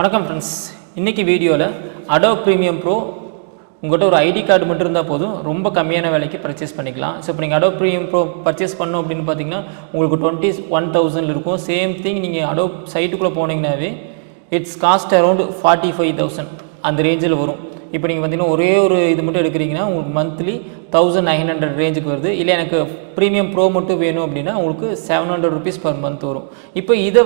வணக்கம் ஃப்ரெண்ட்ஸ், இன்றைக்கி வீடியோவில் Adobe Premium Pro உங்கள்கிட்ட ஒரு ஐடி கார்டு மட்டும் இருந்தால் போதும், ரொம்ப கம்மியான விலைக்கு பர்ச்சேஸ் பண்ணிக்கலாம். ஸோ இப்போ நீங்கள் Adobe Premium Pro பர்ச்சேஸ் பண்ணோம் அப்படின்னு பார்த்தீங்கன்னா உங்களுக்கு 21,000 இருக்கும். சேம் திங் நீங்கள் Adobe சைட்டுக்குள்ளே போனீங்கன்னாவே இட்ஸ் காஸ்ட் அரௌண்ட் 45,000 அந்த ரேஞ்சில் வரும். இப்போ நீங்கள் பார்த்தீங்கன்னா ஒரே ஒரு இது மட்டும் எடுக்கிறீங்கன்னா உங்களுக்கு மந்த்லி 1,900 ரேஞ்சுக்கு வருது. இல்லை எனக்கு ப்ரீமியம் ப்ரோ மட்டும் வேணும் அப்படின்னா உங்களுக்கு 700 rupees per month வரும். இப்போ இதை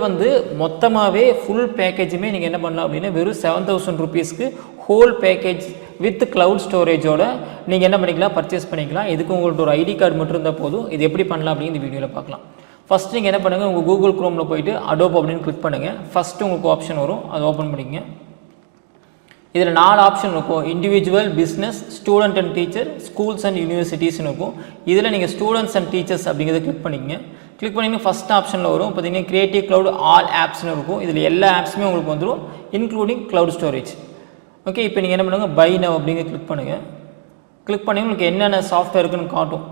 மொத்தமாகவே ஃபுல் பேக்கேஜுமே நீங்கள் என்ன பண்ணலாம் அப்படின்னா வெறும் 7,000 rupeesக்கு ஹோல் பேக்கேஜ் வித் க்ளவுட் ஸ்டோரேஜோட நீங்கள் என்ன பண்ணிக்கலாம், பர்ச்சேஸ் பண்ணிக்கலாம். இதுக்கு உங்கள்கிட்ட ஒரு ஐடி கார்டு மட்டும் இருந்தால் போதும். இது எப்படி பண்ணலாம் அப்படின்னு இந்த வீடியோவில் பார்க்கலாம். ஃபஸ்ட் நீங்கள் என்ன பண்ணுங்கள், உங்கள் கூகுள் க்ரோமில் போய்ட்டு Adobe அப்படின்னு கிளிக் பண்ணுங்கள். ஃபஸ்ட்டு உங்களுக்கு ஆப்ஷன் வரும், அதை ஓப்பன் பண்ணிக்கங்க. இதில் 4 ஆப்ஷன் இருக்கும். Individual, business, student and teacher, schools and யூனிவர்சிட்டிஸ்னு இருக்கும். இதில் நீங்கள் ஸ்டூடெண்ட்ஸ் அண்ட் டீச்சர்ஸ் அப்படிங்கிறத கிளிக் பண்ணிக்கங்க. கிளிக் பண்ணிங்கன்னா ஃபஸ்ட் ஆப்ஷனில் வரும் பார்த்தீங்கன்னா கிரியேட்டிவ் க்ளவுட் ஆல் ஆப்ஸ்னு இருக்கும். இதில் எல்லா ஆப்ஸுமே உங்களுக்கு வந்துடும், இன்க்ளூடிங் க்ளவுட் ஸ்டோரேஜ். ஓகே, இப்போ நீங்கள் என்ன பண்ணுங்கள், பை நவ் அப்படிங்கிற கிளிக் பண்ணுங்கள். கிளிக் பண்ணி உங்களுக்கு என்னென்ன சாஃப்ட்வேர் இருக்குன்னு காட்டும்.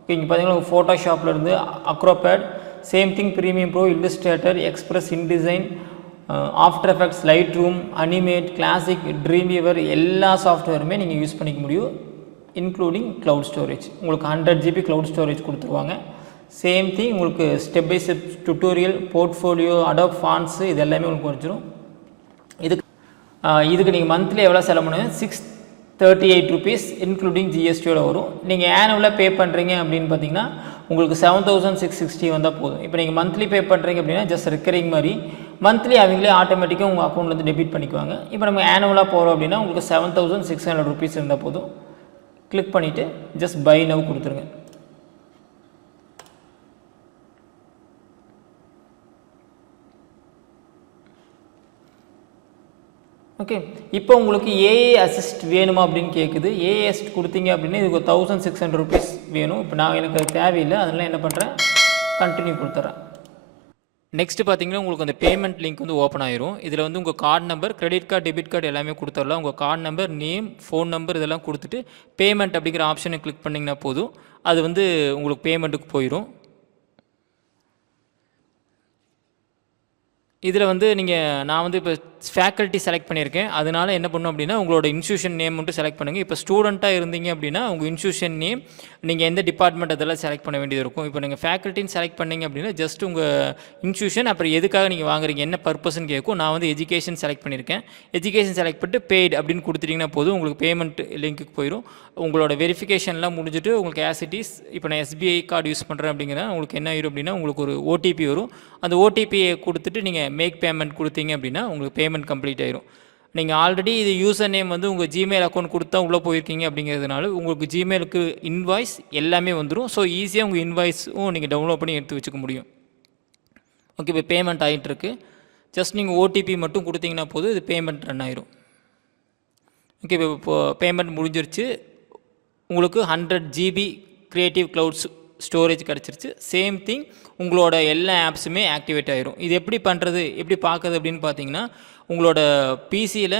ஓகே, இங்கே பார்த்தீங்கன்னா உங்களுக்கு ஃபோட்டோஷாப்லேருந்து Acrobat, same thing Premium Pro, Illustrator, Express, InDesign, After Effects, Lightroom, Animate, Classic, Dreamweaver எல்லா சாஃப்ட்வேருமே நீங்கள் யூஸ் பண்ணிக்க முடியும், இன்க்ளூடிங் க்ளவுட் ஸ்டோரேஜ். உங்களுக்கு 100 GB க்ளவுட் ஸ்டோரேஜ் கொடுத்துருவாங்க. சேம் திங் உங்களுக்கு step by step tutorial, portfolio, Adobe fonts இது எல்லாமே உங்களுக்கு குறைச்சிடும். இதுக்கு நீங்கள் மந்த்லி எவ்வளோ செலவு பண்ணுங்கள், 638 rupees இன்க்ளூடிங் ஜிஎஸ்டியோட வரும். நீங்கள் ஆனுவலாக பே பண்ணுறீங்க அப்படின்னு பார்த்தீங்கன்னா உங்களுக்கு 7,660 வந்தால் போதும். இப்போ நீங்கள் மந்த்லி பே பண்ணுறீங்க அப்படின்னா ஜஸ்ட் ரெக்கரிங் மாதிரி மந்த்லி அவங்களே ஆட்டோமேட்டிக்காக உங்கள் அக்கௌண்ட்லேருந்து டெபிட் பண்ணிக்குவாங்க. இப்போ நம்ம ஆனுவலாக போகிறோம் அப்படின்னா உங்களுக்கு 7,600 rupees இருந்தால் போதும். கிளிக் பண்ணிவிட்டு ஜஸ்ட் பை நவ் கொடுத்துருங்க. ஓகே, இப்போ உங்களுக்கு ஏஏ அசிஸ்ட் வேணுமா அப்படின்னு கேட்குது. ஏஏ அசிஸ்ட் கொடுத்தீங்க அப்படின்னா இதுக்கு 1,600 rupees வேணும். இப்போ நான் எனக்கு தேவையில்லை, அதனால் என்ன பண்ணுறேன், கண்டினியூ கொடுத்துட்றேன். நெக்ஸ்ட்டு பார்த்தீங்கன்னா உங்களுக்கு அந்த பேமெண்ட் லிங்க் ஓப்பன் ஆயிரும். இதில் உங்கள் card number, credit card, debit card எல்லாமே கொடுத்துடலாம். உங்கள் card number, name, phone number இதெல்லாம் கொடுத்துட்டு பேமெண்ட் அப்படிங்கிற ஆப்ஷனை கிளிக் பண்ணிங்கன்னா போதும். அது உங்களுக்கு பேமெண்ட்டுக்கு போயிடும். இதில் நான் இப்போ ஃபேக்கல்ட்டி செலக்ட் பண்ணியிருக்கேன். அதனால் என்ன பண்ணணும் அப்படின்னா உங்களோட இன்ஸ்டியூஷன் நேம் மட்டும் செலக்ட் பண்ணுங்கள். இப்போ ஸ்டூடெண்ட்டாக இருந்தீங்க அப்படின்னா உங்கள் இன்ஸ்டியூஷன் நேம், நீங்கள் எந்த டிபார்ட்மெண்ட் அதெல்லாம் செலக்ட் பண்ண வேண்டியது இருக்கும். இப்போ நீங்கள் ஃபேக்கல்ட்டின்னு செலக்ட் பண்ணிங்க அப்படின்னா ஜஸ்ட் உங்கள் இன்ஸ்டியூஷன், அப்புறம் எதுக்காக நீங்கள் வாங்குறீங்க, என்ன பர்பஸ்ன்னு கேட்கும். நான் எஜுகேஷன் செலக்ட் பண்ணியிருக்கேன். எஜுகேஷன் செலக்ட் பண்ணிட்டு பெய்டு அப்படின்னு கொடுத்துட்டிங்கன்னா போதும், உங்களுக்கு பேமெண்ட் லிங்க்குக்கு போயிடும். உங்களோட வெரிஃபிகேஷன்லாம் முடிஞ்சுட்டு உங்களுக்கு ஆஸ் இட் இஸ், இப்போ நான் எஸ்பிஐ கார்டு யூஸ் பண்ணுறேன் அப்படிங்கிறேன், உங்களுக்கு என்ன ஆயிரும் அப்படின்னா உங்களுக்கு ஒரு ஓடிபி வரும். அந்த ஓடிபியை கொடுத்துட்டு நீங்கள் மேக் பேமெண்ட் கொடுத்தீங்க அப்படின்னா உங்களுக்கு பேமெண்ட் கம்ப்ளீட் ஆயிரும். நீங்கள் ஆல்ரெடி இது யூசர் நேம் உங்கள் ஜிமெயில் அக்கௌண்ட் கொடுத்தா உள்ளே போயிருக்கீங்க அப்படிங்கிறதுனால உங்களுக்கு ஜிமெயிலுக்கு இன்வாய்ஸ் எல்லாமே வந்துடும். ஸோ ஈஸியாக உங்கள் இன்வாய்ஸும் நீங்கள் டவுன்லோட் பண்ணி எடுத்து வச்சுக்க முடியும். ஓகே, இப்போ பேமெண்ட் ஆகிட்டுருக்கு. ஜஸ்ட் நீங்கள் ஓடிபி மட்டும் கொடுத்தீங்கன்னா போதும், இது பேமெண்ட் ரன் ஆயிரும். ஓகே, இப்போ பேமெண்ட் முடிஞ்சிருச்சு. உங்களுக்கு 100 GB கிரியேட்டிவ் க்ளவுட்ஸ் ஸ்டோரேஜ் கிடச்சிருச்சு. சேம் திங் உங்களோட எல்லா ஆப்ஸுமே ஆக்டிவேட் ஆகிரும். இது எப்படி பண்ணுறது, எப்படி பார்க்குறது அப்படின்னு பார்த்தீங்கன்னா உங்களோட பிசியில்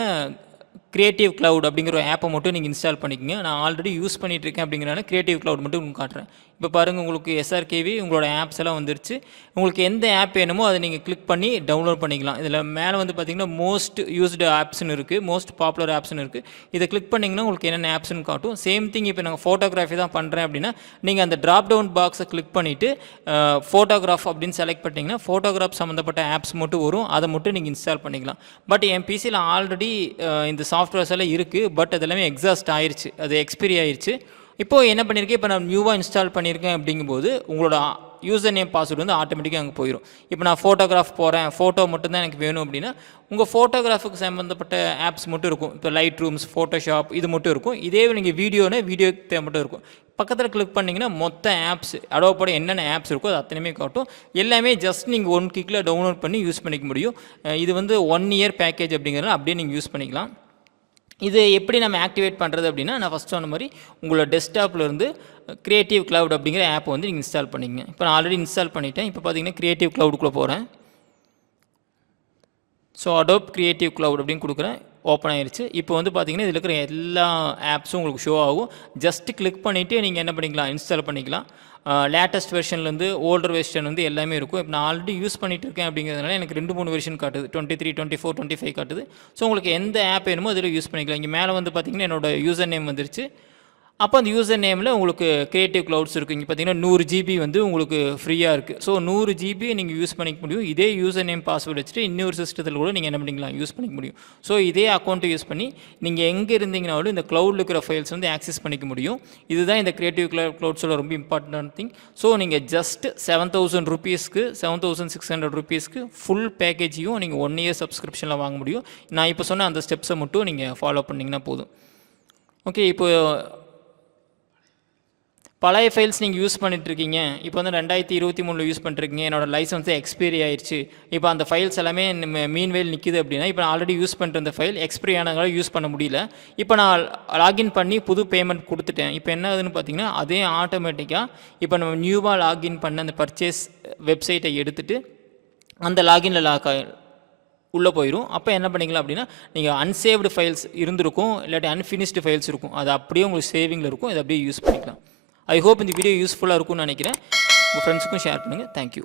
கிரியேட்டிவ் க்ளவுட் அப்படிங்கிற ஒரு ஆப்பை மட்டும் நீங்கள் இன்ஸ்டால் பண்ணிக்கோங்க. நான் ஆல்ரெடி யூஸ் பண்ணிகிட்ருக்கேன் அப்படிங்கிறனால கிரியேட்டிவ் க்ளவுட் மட்டும் உங்களுக்கு காட்டுறேன். இப்போ பாருங்கள், உங்களுக்கு எஸ்ஆர்கேவி உங்களோட ஆப்ஸ் எல்லாம் வந்துருச்சு. உங்களுக்கு எந்த ஆப் வேணுமோ அதை நீங்கள் கிளிக் பண்ணி டவுன்லோட் பண்ணிக்கலாம். இதில் மேலே பார்த்தீங்கன்னா மோஸ்ட் யூஸ்டு ஆப்ஸ்னு இருக்குது, மோஸ்ட் பாப்புலர் ஆப்ஸ்னு இருக்குது. இதை கிளிக் பண்ணிங்கன்னா உங்களுக்கு என்னென்ன ஆப்ஸ்னு காட்டும். சேம் திங் இப்போ நாங்கள் ஃபோட்டோகிராஃபி தான் பண்ணுறேன் அப்படின்னா நீங்கள் அந்த ட்ராப் டவுன் பாக்ஸை கிளிக் பண்ணிவிட்டு ஃபோட்டோகிராஃப் அப்படின்னு செலக்ட் பண்ணிங்கன்னா ஃபோட்டோகிராஃப் சம்மந்தப்பட்ட ஆப்ஸ் மட்டும் வரும். அதை மட்டும் நீங்கள் இன்ஸ்டால் பண்ணிக்கலாம். பட் என் பிசியில் ஆல்ரெடி இந்த சாஃப்ட்வேர்ஸ் எல்லாம் இருக்குது, பட் அதெல்லாமே எக்ஸாஸ்ட் ஆயிடுச்சு, அது எக்ஸ்பைரி ஆயிடுச்சு. இப்போது என்ன பண்ணியிருக்கேன், இப்போ நான் நியூவாக இன்ஸ்டால் பண்ணியிருக்கேன் அப்படிங்கும்போது உங்களோட யூசர் நேம் பாஸ்வேர்டு ஆட்டோமேட்டிக்காக அங்கே போயிடும். இப்போ நான் ஃபோட்டோகிராஃப் போகிறேன், ஃபோட்டோ மட்டும்தான் எனக்கு வேணும் அப்படின்னா உங்கள் ஃபோட்டோகிராஃபுக்கு சம்மந்தப்பட்ட ஆப்ஸ் மட்டும் இருக்கும். இப்போ லைட் ரூம்ஸ், ஃபோட்டோஷாப் இது மட்டும் இருக்கும். இதே நீங்கள் வீடியோக்கு மட்டும் இருக்கும். பக்கத்தில் கிளிக் பண்ணிங்கன்னா மொத்த ஆப்ஸ் அடோபோட என்னென்ன ஆப்ஸ் இருக்கோ அது அத்தனையுமே காட்டும். எல்லாமே ஜஸ்ட் நீங்கள் 1 கிளிக்கில் டவுன்லோட் பண்ணி யூஸ் பண்ணிக்க முடியும். இது 1 year பேக்கேஜ் அப்படிங்கிறத அப்படியே நீங்கள் யூஸ் பண்ணிக்கலாம். இது எப்படி நம்ம ஆக்டிவேட் பண்ணுறது அப்படின்னா நான் ஃபஸ்ட் சொன்ன மாதிரி உங்களோட டெஸ்க்டாப்லேருந்து கிரியேட்டிவ் க்ளவுட் அப்படிங்கிற ஆப் நீங்கள் இன்ஸ்டால் பண்ணிக்கங்க. இப்போ நான் ஆல்ரெடி இன்ஸ்டால் பண்ணிட்டேன். இப்போ பார்த்தீங்கன்னா கிரியேட்டிவ் க்ளவுடுக்குள்ளே போகிறேன். ஸோ Adobe Creative Cloud அப்படின்னு கொடுக்குறேன், ஓப்பன் ஆயிடுச்சு. இப்போ பார்த்தீங்கன்னா இதில் இருக்கிற எல்லா ஆப்ஸும் உங்களுக்கு ஷோ ஆகும். ஜஸ்ட் கிளிக் பண்ணிவிட்டு நீங்கள் என்ன பண்ணிக்கலாம், இன்ஸ்டால் பண்ணிக்கலாம். லேட்டஸ்ட் வெர்ஷன்லேருந்து ஓல்டர் வெர்ஷன் வந்து எல்லாமே இருக்கும். இப்போ நான் ஆல்ரெடி யூஸ் பண்ணிட்டு இருக்கேன் அப்படிங்கிறதுனால எனக்கு 2-3 வெர்ஷன் காட்டுது. 23, 24, 25 காட்டுது. ஸோ உங்களுக்கு எந்த ஆப் வேணுமோ அதில் யூஸ் பண்ணிக்கலாம். இங்கே மேலே வந்து பார்த்தீங்கன்னா என்னோட யூசர் நேம் வந்துருச்சு. அப்போ அந்த யூசர் நேமில் உங்களுக்கு கிரியேட்டிவ் க்ளவுட்ஸ் இருக்குது. இங்கே பார்த்தீங்கன்னா 100 GB வந்து உங்களுக்கு ஃப்ரீயாக இருக்குது. ஸோ 100 GB நீங்கள் யூஸ் பண்ணிக்க முடியும். இதே யூசர் நேம் பாஸ்வேர்டு வச்சுட்டு இன்னொரு சிஸ்டத்தில் கூட நீங்கள் என்ன பண்ணிக்கலாம், யூஸ் பண்ணிக்க முடியும். ஸோ இதே அக்கௌண்ட்டை யூஸ் பண்ணி நீங்கள் எங்கே இருந்தீங்கனாலும் இந்த க்ளவுடில் இருக்கிற ஃபைல்ஸ் வந்து ஆக்சஸ் பண்ணிக்க முடியும். இதுதான் இந்த கிரியேட்டிவ் க்ளவுட்ஸோட ரொம்ப இம்பார்ட்டன்ட் திங். ஸோ நீங்கள் ஜஸ்ட் 7,000 ருபீஸ்க்கு 7,600 ருபீஸ்க்கு ஃபுல் பேக்கேஜையும் நீங்கள் 1 இயர் சப்ஸ்கிரிப்ஷனில் வாங்க முடியும். நான் இப்போ சொன்ன அந்த ஸ்டெப்ஸை மட்டும் நீங்கள் ஃபாலோ பண்ணிங்கன்னா போதும். ஓகே, இப்போ பழைய ஃபைல்ஸ் நீங்கள் யூஸ் பண்ணிட்டுருக்கீங்க. இப்போ வந்து 2023 யூஸ் பண்ணிட்டுருக்கீங்க. என்னோட லைசன்ஸ் எக்ஸ்பைரி ஆயிடுச்சு. இப்போ அந்த ஃபைல்ஸ் எல்லாமே மீன்வேல் நிற்கிது அப்படின்னா, இப்போ நான் ஆல்ரெடி யூஸ் பண்ணிட்டு இருந்த ஃபைல் எக்ஸ்பைரி ஆனதால யூஸ் பண்ண முடியல. இப்போ நான் லாகின் பண்ணி புது பேமெண்ட் கொடுத்துட்டேன். இப்போ என்ன ஆகுதுன்னு பார்த்தீங்கன்னா, அதே ஆட்டோமேட்டிக்காக இப்போ நம்ம நியூவாக லாகின் பண்ண அந்த பர்ச்சேஸ் வெப்சைட்டை எடுத்துகிட்டு அந்த லாகினில் உள்ளே போயிடும். அப்போ என்ன பண்ணிக்கலாம் அப்படின்னா, நீங்கள் அன்சேவ்டு ஃபைல்ஸ் இருந்திருக்கும், இல்லாட்டி அன்ஃபினிஷ்டு ஃபைல்ஸ் இருக்கும். அது அப்படியே உங்களுக்கு சேவிங்கில் இருக்கும். இதை அப்படியே யூஸ் பண்ணிக்கலாம். ஐ ஹோப் இந்த வீடியோ யூஸ்ஃபுல்லாக இருக்கும்னு நினைக்கிறேன். உங்கள் ஃப்ரெண்ட்ஸுக்கும் ஷேர் பண்ணுங்கள். தேங்க்யூ.